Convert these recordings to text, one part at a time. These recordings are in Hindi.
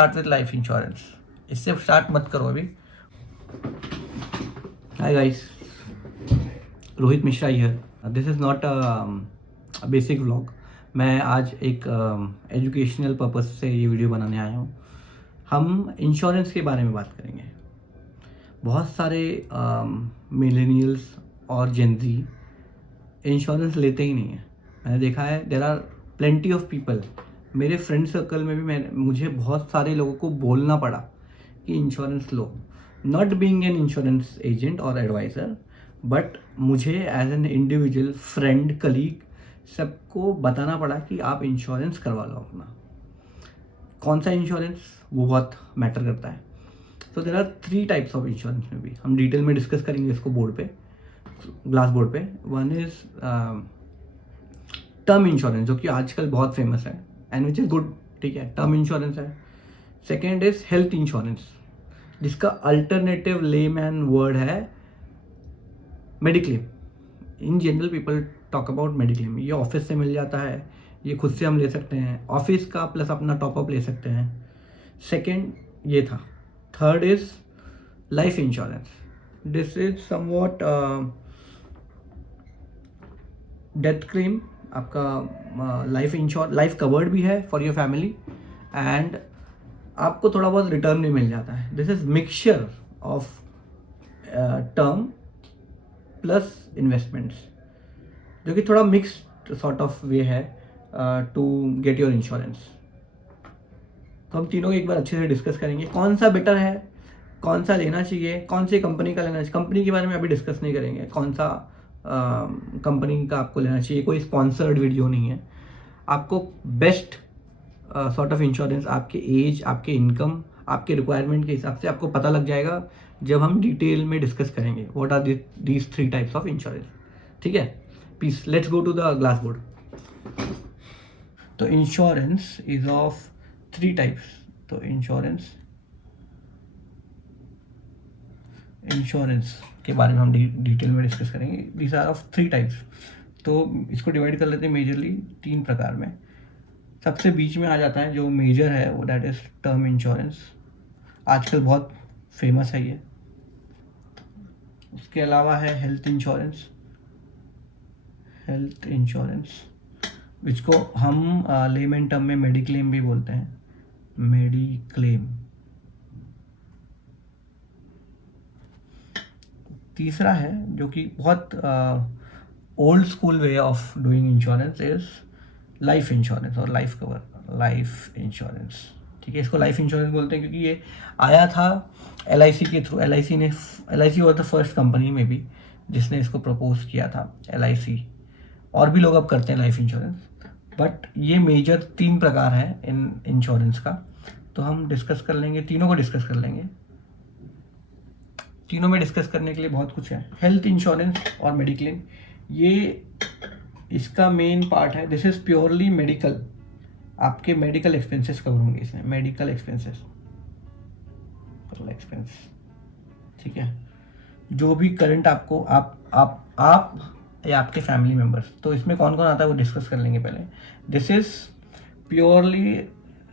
Start with life insurance. इससे स्टार्ट मत करो अभी। Hi guys, Rohit Mishra here. This is not a basic vlog. मैं आज एक एजुकेशनल पर्पस से ये वीडियो बनाने आया हूँ। हम इंश्योरेंस के बारे में बात करेंगे। बहुत सारे मिलेनियल्स और जेनजी इंश्योरेंस लेते ही नहीं है। मैंने देखा है, there are plenty of people. मेरे फ्रेंड सर्कल में भी मुझे बहुत सारे लोगों को बोलना पड़ा कि इंश्योरेंस लो। Not being an insurance agent और एडवाइज़र, बट मुझे as an individual friend, colleague, सबको बताना पड़ा कि आप इंश्योरेंस करवा लो अपना। कौन सा इंश्योरेंस, वो बहुत मैटर करता है। तो there are 3 types of insurance में भी हम डिटेल में डिस्कस करेंगे इसको बोर्ड पे, ग्लास बोर्ड पे। वन इज़ टर्म इंश्योरेंस, जो कि आजकल बहुत फेमस है एंड विच इज़ गुड, ठीक है, टर्म इंश्योरेंस है। सेकेंड इज हेल्थ इंश्योरेंस, जिसका अल्टरनेटिव लेमैन वर्ड है mediclaim. In general people talk about mediclaim. ये ऑफिस से मिल जाता है, ये खुद से हम ले सकते हैं, ऑफिस का प्लस अपना टॉपअप ले सकते हैं। सेकेंड ये था। Third is life insurance. This is somewhat death claim. आपका लाइफ कवर्ड भी है फॉर योर फैमिली एंड आपको थोड़ा बहुत रिटर्न भी मिल जाता है। This is mixture of term plus investments, जो कि थोड़ा मिक्स्ड सॉर्ट ऑफ वे है टू गेट योर इंश्योरेंस। तो हम तीनों एक बार अच्छे से डिस्कस करेंगे कौन सा बेटर है, कौन सा लेना चाहिए, कौन सी कंपनी का लेना चाहिए। कंपनी के बारे में अभी डिस्कस नहीं करेंगे, कौन सा कंपनी का आपको लेना चाहिए। कोई स्पॉन्सर्ड वीडियो नहीं है। आपको बेस्ट सॉर्ट ऑफ इंश्योरेंस आपके एज, आपके इनकम, आपके रिक्वायरमेंट के हिसाब से आपको पता लग जाएगा जब हम डिटेल में डिस्कस करेंगे what are these 3 types of insurance. ठीक है, please let's go to the glass board. तो इंश्योरेंस इज ऑफ 3 टाइप्स। तो इंश्योरेंस के बारे में हम डिटेल में डिस्कस करेंगे। These are of 3 types. तो इसको डिवाइड कर लेते हैं मेजरली 3 प्रकार में। सबसे बीच में आ जाता है जो मेजर है, वो दैट इज़ टर्म इंश्योरेंस। आजकल बहुत फेमस है ये। उसके अलावा है हेल्थ इंश्योरेंस, जिसको हम लेमन टर्म में मेडिक्लेम भी बोलते हैं, मेडिक्लेम। तीसरा है जो कि बहुत old school way of doing insurance is life insurance और लाइफ कवर, लाइफ इंश्योरेंस। ठीक है, इसको लाइफ इंश्योरेंस बोलते हैं क्योंकि ये आया था LIC के through. LIC was the first company में भी जिसने इसको प्रपोज किया था, LIC। और भी लोग अब करते हैं लाइफ इंश्योरेंस, बट ये मेजर 3 प्रकार है इन इंश्योरेंस का। तो हम डिस्कस कर लेंगे, तीनों को डिस्कस कर लेंगे। तीनों में डिस्कस करने के लिए बहुत कुछ है। हेल्थ इंश्योरेंस और मेडिक्लेम, ये इसका मेन पार्ट है। This is purely medical. आपके मेडिकल एक्सपेंसेस कवर होंगे इसमें, मेडिकल एक्सपेंसेस, ठीक है। जो भी करंट आपको आप या आपके फैमिली मेम्बर्स, तो इसमें कौन कौन आता है वो डिस्कस कर लेंगे पहले। This is purely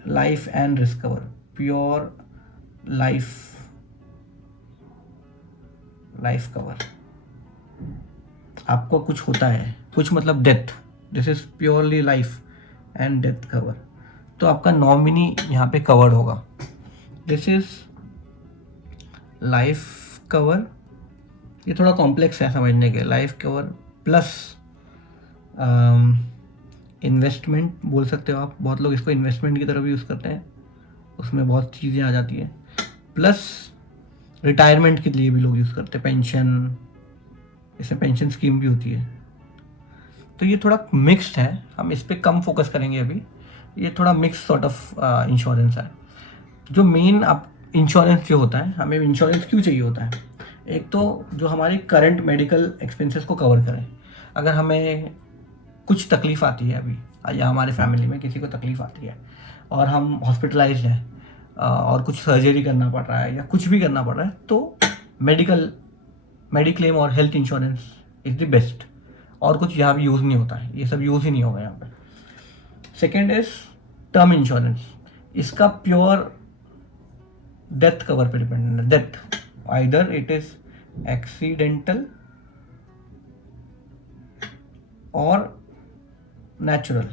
life and risk cover, pure life cover. आपको कुछ होता है, कुछ मतलब death, this is purely life and death cover. तो आपका नॉमिनी यहाँ पे कवर्ड होगा। This is life cover. ये थोड़ा कॉम्प्लेक्स है समझने के। लाइफ कवर प्लस इन्वेस्टमेंट बोल सकते हो आप। बहुत लोग इसको इन्वेस्टमेंट की तरफ यूज़ करते हैं, उसमें बहुत चीज़ें आ जाती हैं। प्लस रिटायरमेंट के लिए भी लोग यूज़ करते हैं, पेंशन, इसमें पेंशन स्कीम भी होती है। तो ये थोड़ा मिक्स्ड है, हम इस पर कम फोकस करेंगे अभी। ये थोड़ा मिक्स सॉर्ट ऑफ इंश्योरेंस है। जो मेन आप इंश्योरेंस जो होता है, हमें इंश्योरेंस क्यों चाहिए होता है, एक तो जो हमारे करंट मेडिकल एक्सपेंसेस को कवर करें। अगर हमें कुछ तकलीफ़ आती है अभी, या हमारे फैमिली में किसी को तकलीफ़ आती है और हम हॉस्पिटलाइज हैं और कुछ सर्जरी करना पड़ रहा है या कुछ भी करना पड़ रहा है, तो मेडिक्लेम और health insurance is the best. और कुछ यहाँ भी यूज़ नहीं होता है, ये सब यूज़ ही नहीं होगा यहाँ पे। Second is term insurance. इसका प्योर डेथ कवर पे डिपेंडेंट है। Death either it is accidental और नेचुरल,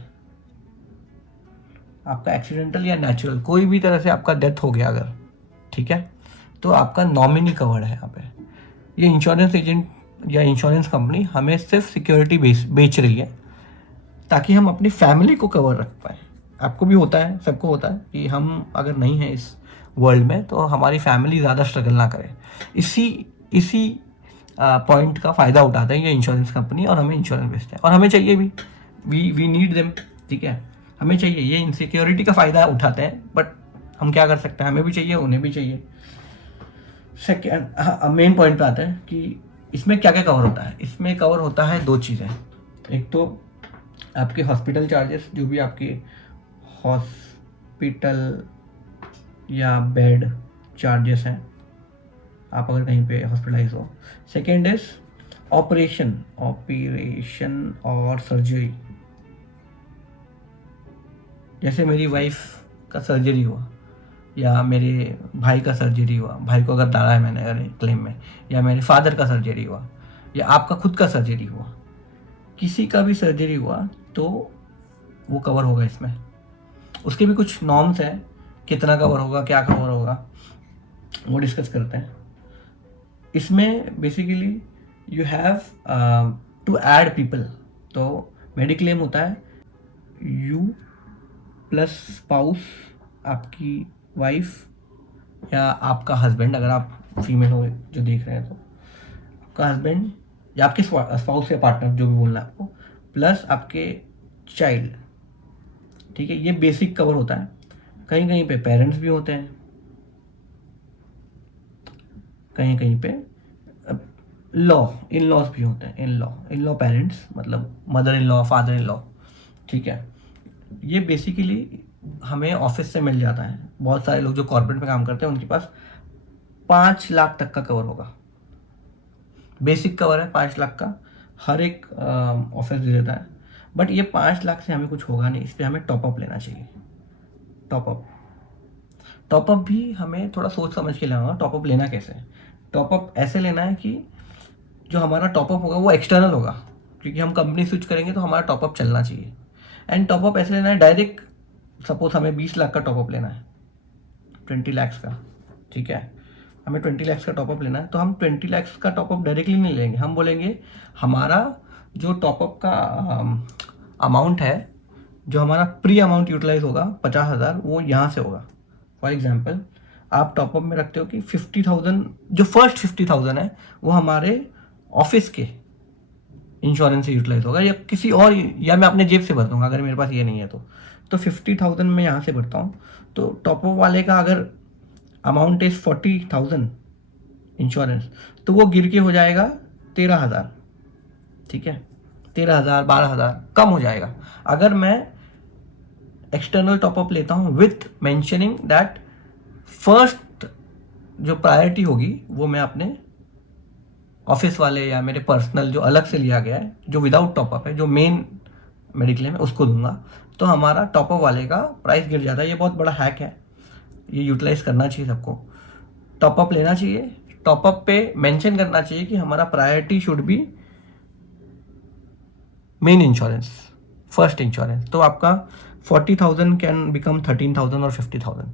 आपका एक्सीडेंटल या नेचुरल कोई भी तरह से आपका डेथ हो गया अगर, ठीक है, तो आपका नॉमिनी कवर्ड है यहाँ पे। ये इंश्योरेंस एजेंट या इंश्योरेंस कंपनी हमें सिर्फ सिक्योरिटी बेच रही है ताकि हम अपनी फैमिली को कवर रख पाए। आपको भी होता है, सबको होता है कि हम अगर नहीं हैं इस वर्ल्ड में तो हमारी फैमिली ज़्यादा स्ट्रगल ना करे। इसी पॉइंट का फ़ायदा उठाते हैं ये इंश्योरेंस कंपनी और हमें इंश्योरेंस बेचते हैं, और हमें चाहिए भी, वी नीड देम, ठीक है, हमें चाहिए। ये इनसिक्योरिटी का फ़ायदा उठाते हैं बट हम क्या कर सकते हैं, हमें भी चाहिए, उन्हें भी चाहिए। सेकेंड मेन पॉइंट पे आते हैं कि इसमें क्या क्या कवर होता है। इसमें कवर होता है दो चीज़ें। एक तो आपके हॉस्पिटल चार्जेस, जो भी आपके हॉस्पिटल या बेड चार्जेस हैं, आप अगर कहीं पे हॉस्पिटलाइज हो। सेकेंड इज ऑपरेशन और सर्जरी। जैसे मेरी वाइफ का सर्जरी हुआ या मेरे भाई का सर्जरी हुआ, भाई को अगर डाला है मैंने अगर क्लेम में, या मेरे फादर का सर्जरी हुआ, या आपका खुद का सर्जरी हुआ, किसी का भी सर्जरी हुआ तो वो कवर होगा इसमें। उसके भी कुछ नॉर्म्स हैं, कितना कवर होगा, क्या कवर होगा, वो डिस्कस करते हैं। इसमें basically you have to add people. तो मेडिक्लेम होता है यू प्लस स्पाउस, आपकी वाइफ या आपका हस्बैंड, अगर आप फीमेल हो जो देख रहे हैं तो आपका हस्बैंड या आपके स्पाउस या पार्टनर, जो भी बोलना है आपको, प्लस आपके चाइल्ड, ठीक है। ये बेसिक कवर होता है। कहीं कहीं पे पेरेंट्स भी होते हैं, कहीं कहीं पे इन लॉज भी होते हैं। इन लॉ पेरेंट्स मतलब mother in law, father in law, ठीक है। ये बेसिकली हमें ऑफिस से मिल जाता है। बहुत सारे लोग जो कॉर्पोरेट में काम करते हैं उनके पास 5 लाख तक का कवर होगा। बेसिक कवर है 5 लाख का, हर एक ऑफिस दे देता है। बट ये 5 लाख से हमें कुछ होगा नहीं, इस पर हमें टॉपअप लेना चाहिए। टॉपअप भी हमें थोड़ा सोच समझ के लेना होगा। टॉपअप लेना कैसे है? टॉपअप ऐसे लेना है कि जो हमारा टॉपअप होगा वो एक्सटर्नल होगा, क्योंकि हम कंपनी स्विच करेंगे तो हमारा टॉपअप चलना चाहिए। एंड टॉपअप ऐसे लेना है डायरेक्ट, सपोज हमें 20 लाख का टॉपअप लेना है, 20 लाख का, ठीक है, हमें 20 लाख का टॉपअप लेना है, तो हम 20 लाख का टॉपअप डायरेक्टली नहीं लेंगे। हम बोलेंगे हमारा जो टॉपअप का अमाउंट है, जो हमारा प्री अमाउंट यूटिलाइज होगा 50,000, वो यहाँ से होगा। फॉर एग्जाम्पल आप टॉपअप में रखते हो कि 50,000, जो फर्स्ट 50,000 है वो हमारे ऑफिस के इंश्योरेंस से यूटिलाइज होगा, या किसी और, या मैं अपने जेब से भर दूंगा अगर मेरे पास ये नहीं है तो 50,000 मैं यहाँ से भरता हूँ। तो टॉपअप वाले का अगर अमाउंट इज 40,000 इंश्योरेंस, तो वो गिर के हो जाएगा 13,000, ठीक है, 13,000 12,000 कम हो जाएगा। अगर मैं एक्सटर्नल टॉपअप लेता हूँ विथ मेंशनिंग दैट फर्स्ट जो प्रायोरिटी होगी वो मैं अपने ऑफिस वाले या मेरे पर्सनल जो अलग से लिया गया है, जो विदाउट टॉपअप है, जो मेन मेडिक्लेम है, उसको दूंगा, तो हमारा टॉपअप वाले का प्राइस गिर जाता है। ये बहुत बड़ा हैक है, ये यूटिलाइज करना चाहिए सबको। टॉपअप लेना चाहिए, टॉपअप पे मेंशन करना चाहिए कि हमारा priority should be main insurance, first insurance. तो आपका 40,000 कैन बिकम 13,000 और 50,000।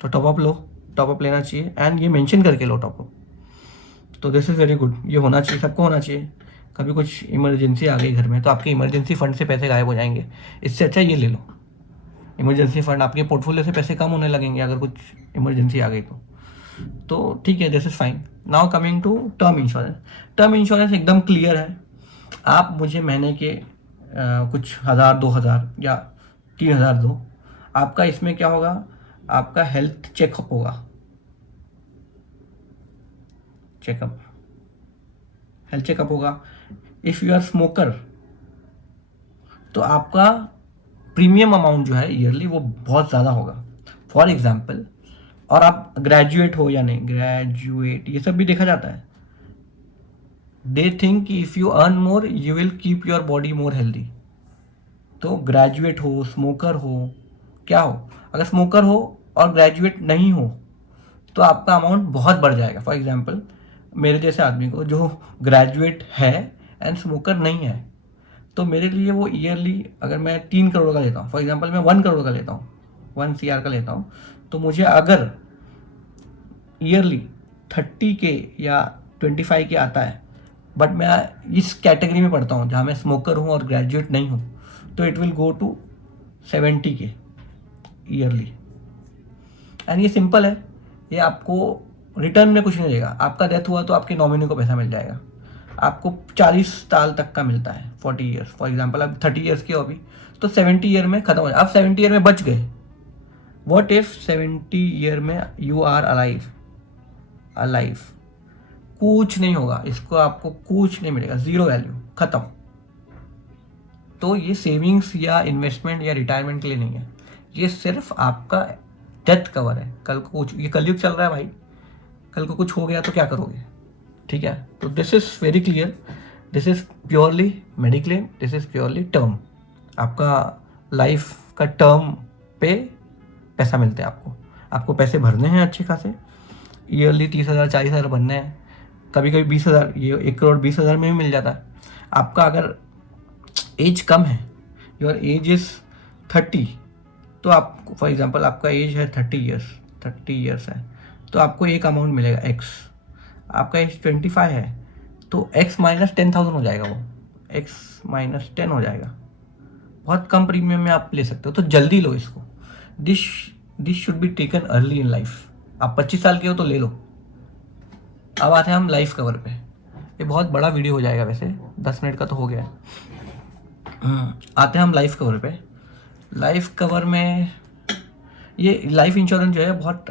तो टॉपअप लो, टॉपअप लेना चाहिए, एंड ये मेंशन करके लो टॉपअप। तो दिस इज़ वेरी गुड, ये होना चाहिए, सबको होना चाहिए। कभी कुछ इमरजेंसी आ गई घर में तो आपके इमरजेंसी फंड से पैसे गायब हो जाएंगे, इससे अच्छा ये ले लो। इमरजेंसी फंड, आपके पोर्टफोलियो से पैसे कम होने लगेंगे अगर कुछ इमरजेंसी आ गई तो ठीक है, this is fine. Now coming to term insurance. Term insurance एकदम क्लियर है। आप मुझे महीने के कुछ 1,000 2,000 या 3,000 दो, आपका इसमें क्या होगा, आपका हेल्थ चेकअप होगा, हेल्थ चेकअप होगा। इफ़ यू आर स्मोकर तो आपका प्रीमियम अमाउंट जो है ईयरली वो बहुत ज़्यादा होगा। फॉर एग्जाम्पल, और आप ग्रेजुएट हो या नहीं, ग्रेजुएट ये सब भी देखा जाता है। दे थिंक कि if you earn more you will keep your body more healthy. तो ग्रेजुएट हो, स्मोकर हो, क्या हो, अगर स्मोकर हो और ग्रेजुएट नहीं हो तो आपका अमाउंट बहुत बढ़ जाएगा। फॉर एग्जांपल मेरे जैसे आदमी को जो ग्रेजुएट है एंड स्मोकर नहीं है, तो मेरे लिए वो ईयरली अगर मैं 3 करोड़ का लेता हूँ, फॉर एग्जांपल मैं 1 करोड़ का लेता हूँ, 1 CR का लेता हूँ, तो मुझे अगर ईयरली 30K या 25K आता है, बट मैं इस कैटेगरी में पढ़ता हूँ जहाँ मैं स्मोकर हूँ और ग्रेजुएट नहीं हूँ, तो it will go to 70K yearly. And ये सिंपल है, ये आपको रिटर्न में कुछ नहीं देगा। आपका डेथ हुआ तो आपके नॉमिनी को पैसा मिल जाएगा, आपको 40 साल तक का मिलता है, 40 ईयर्स। फॉर एग्जांपल अब 30 ईयर्स के हो अभी, तो 70 ईयर में खत्म हो जाए। आप 70 ईयर में बच गए। व्हाट इफ 70 ईयर में यू आर अलाइव, कुछ नहीं होगा, इसको आपको कुछ नहीं मिलेगा, जीरो वैल्यू, खत्म। तो ये सेविंग्स या इन्वेस्टमेंट या रिटायरमेंट के लिए नहीं है, ये सिर्फ आपका डेथ कवर है। कल को कुछ, ये कलयुग चल रहा है भाई, कल को कुछ हो गया तो क्या करोगे? ठीक है, तो this is very clear, this is purely mediclaim, this is purely term. आपका लाइफ का टर्म पे पैसा मिलता है आपको पैसे भरने हैं अच्छे खासे, ईयरली 30,000 40,000 भरने हैं, कभी कभी 20,000, ये 1,20,000 में भी मिल जाता है। आपका अगर एज कम है, योर एज इज 30, तो आप फॉर एग्जांपल आपका एज है 30 ईयर्स है, तो आपको एक अमाउंट मिलेगा x। आपका एज 25 है तो x माइनस 10,000 हो जाएगा, वो x माइनस 10 हो जाएगा। बहुत कम प्रीमियम में आप ले सकते हो, तो जल्दी लो इसको। This should be taken early in life. आप 25 साल के हो तो ले लो। अब आते हैं हम लाइफ कवर पे। ये बहुत बड़ा वीडियो हो जाएगा वैसे, 10 मिनट का तो हो गया है। आते हैं हम लाइफ कवर पे। लाइफ कवर में ये लाइफ इंश्योरेंस जो है बहुत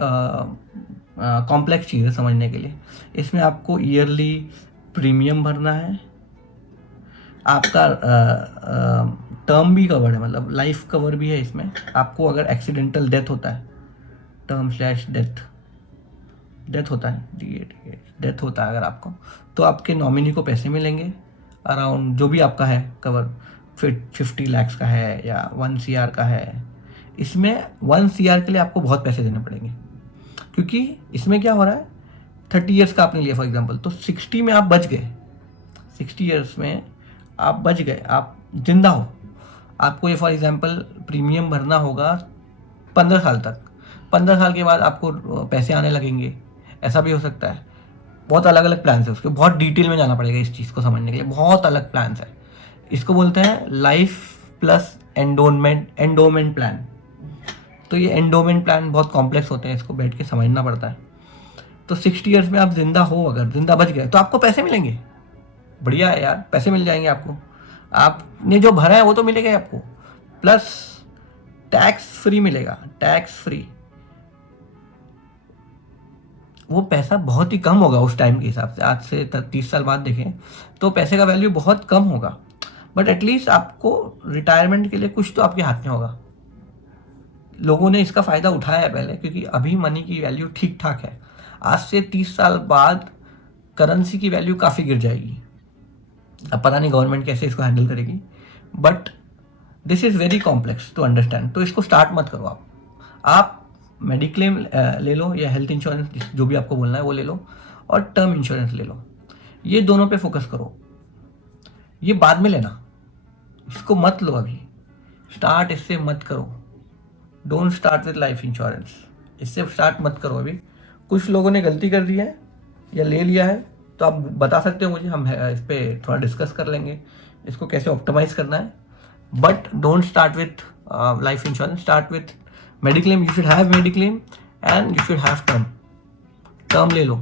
कॉम्प्लेक्स चीज़ है समझने के लिए। इसमें आपको ईयरली प्रीमियम भरना है, आपका टर्म भी कवर्ड है, मतलब लाइफ कवर भी है इसमें। आपको अगर एक्सीडेंटल डेथ होता है, टर्म स्लैश डेथ होता है, डेथ होता है अगर आपको, तो आपके नॉमिनी को पैसे मिलेंगे अराउंड, जो भी आपका है कवर, 50 लाख का है या 1 CR का है। इसमें 1 CR के लिए आपको बहुत पैसे देने पड़ेंगे, क्योंकि इसमें क्या हो रहा है, 30 ईयर्स का आपने लिया फॉर एग्जांपल, तो 60 में आप बच गए, 60 ईयर्स में आप बच गए, आप जिंदा हो। आपको ये फॉर एग्जांपल प्रीमियम भरना होगा 15 साल तक, 15 साल के बाद आपको पैसे आने लगेंगे, ऐसा भी हो सकता है। बहुत अलग अलग प्लान है उसके, बहुत डिटेल में जाना पड़ेगा इस चीज़ को समझने के लिए, बहुत अलग प्लान है। इसको बोलते हैं लाइफ प्लस एंडोमेंट प्लान। तो ये एंडोमेंट प्लान बहुत कॉम्प्लेक्स होते हैं, इसको बैठ के समझना पड़ता है। तो 60 ईयर्स में आप जिंदा हो, अगर जिंदा बच गए तो आपको पैसे मिलेंगे। बढ़िया है यार, पैसे मिल जाएंगे आपको, आपने जो भरा है वो तो मिलेगा आपको, प्लस टैक्स फ्री मिलेगा, टैक्स फ्री। वो पैसा बहुत ही कम होगा उस टाइम के हिसाब से, आज से 30 साल बाद देखें तो पैसे का वैल्यू बहुत कम होगा, बट एटलीस्ट आपको रिटायरमेंट के लिए कुछ तो आपके हाथ में होगा। लोगों ने इसका फ़ायदा उठाया है पहले, क्योंकि अभी मनी की वैल्यू ठीक ठाक है। आज से 30 साल बाद करेंसी की वैल्यू काफ़ी गिर जाएगी। अब पता नहीं गवर्नमेंट कैसे इसको हैंडल करेगी, but this is very complex to understand. तो इसको स्टार्ट मत करो आप मेडिक्लेम ले लो या हेल्थ इंश्योरेंस, जो भी आपको बोलना है वो ले लो, और टर्म इंश्योरेंस ले लो। ये दोनों पे फोकस करो, ये बाद में लेना, इसको मत लो अभी, स्टार्ट इससे मत करो। Don't start with life insurance, इससे स्टार्ट मत करो अभी। कुछ लोगों ने गलती कर दी है या ले लिया है, तो आप बता सकते हो मुझे, हम इस पर थोड़ा डिस्कस कर लेंगे इसको कैसे ऑप्टिमाइज करना है। But don't start with life insurance, start with mediclaim. You should have mediclaim and you should have term ले लो।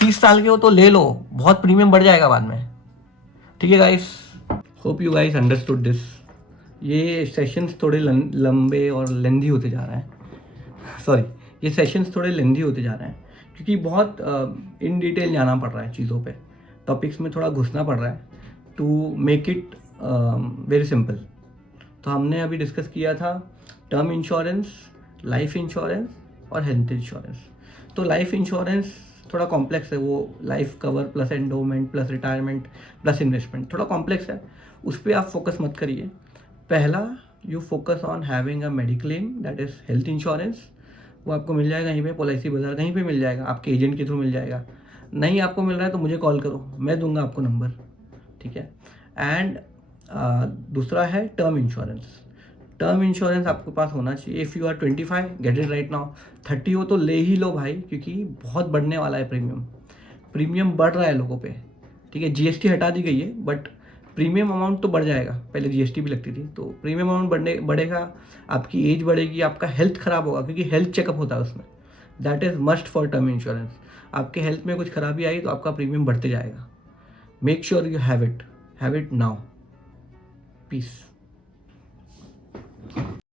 30 साल के हो तो ले लो, बहुत प्रीमियम बढ़ जाएगा बाद में। ठीक है guys, hope you guys understood this. ये सेशंस थोड़े लंबे और लेंदी होते जा रहे हैं, सॉरी, ये सेशंस थोड़े लेंदी होते जा रहे हैं, क्योंकि बहुत इन डिटेल जाना पड़ रहा है चीज़ों पे, टॉपिक्स में थोड़ा घुसना पड़ रहा है to make it very simple. तो हमने अभी डिस्कस किया था टर्म इंश्योरेंस, लाइफ इंश्योरेंस और हेल्थ इंश्योरेंस। तो लाइफ इंश्योरेंस थोड़ा कॉम्प्लेक्स है, वो life cover plus endowment plus retirement plus investment थोड़ा कॉम्प्लेक्स है, उस पर आप फोकस मत करिए। पहला, you focus on having a mediclaim, that is health insurance, वो आपको मिल जाएगा यहीं पे पॉलिसी बाजार, कहीं पे मिल जाएगा, आपके एजेंट के थ्रू मिल जाएगा। नहीं आपको मिल रहा है तो मुझे कॉल करो, मैं दूंगा आपको नंबर, ठीक है। एंड दूसरा है टर्म इंश्योरेंस। टर्म इंश्योरेंस आपके पास होना चाहिए। If you are 25 get it right now, 30 हो तो ले ही लो भाई, क्योंकि बहुत बढ़ने वाला है प्रीमियम बढ़ रहा है लोगों पे, ठीक है। जीएसटी हटा दी गई है बट प्रीमियम अमाउंट तो बढ़ जाएगा, पहले जीएसटी भी लगती थी, तो प्रीमियम अमाउंट बढ़ेगा, आपकी एज बढ़ेगी, आपका हेल्थ खराब होगा, क्योंकि हेल्थ चेकअप होता है उसमें, that is must for term insurance. आपके हेल्थ में कुछ खराबी आई तो आपका प्रीमियम बढ़ते जाएगा। Make sure you have it now. Piece.